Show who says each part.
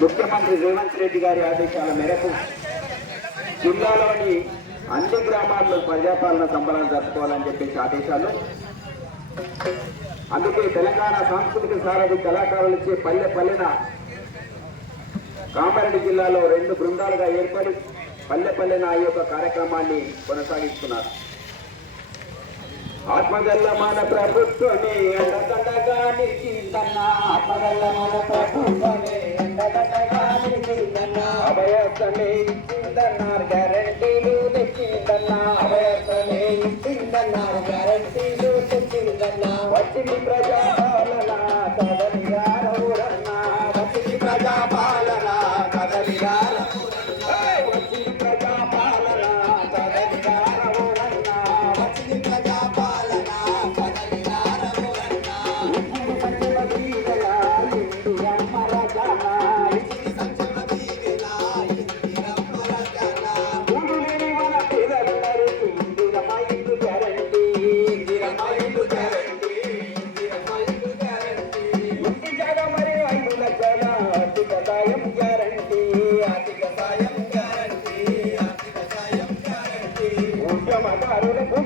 Speaker 1: ముఖ్యమంత్రి రేవంత్ రెడ్డి గారి ఆదేశాల మేరకు జిల్లాలోని అన్ని గ్రామాల్లో ప్రజాపాలన సంబరాలు జరుపుకోవాలని చెప్పేసి ఆదేశాలు. అందుకే తెలంగాణ సాంస్కృతిక సారథి కళాకారులు ఇచ్చే పల్లె పల్లెన కామారెడ్డి జిల్లాలో రెండు బృందాలుగా ఏర్పడి పల్లె పల్లెన ఈ యొక్క కార్యక్రమాన్ని కొనసాగిస్తున్నారు. ఆత్మగల్లమాన ప్రభుత్వమే అండదండగా నిలిచిందన్న ఆత్మగల్లమాన అభయసనే ఇచ్చిందన్నారు గ్యారంటీలు తెచ్చిందన్నా అభయసనే ఇచ్చిందన్నారు గ్యారంటీలు తెచ్చిందన్నా వచ్చింది ప్రజా ¡Gracias!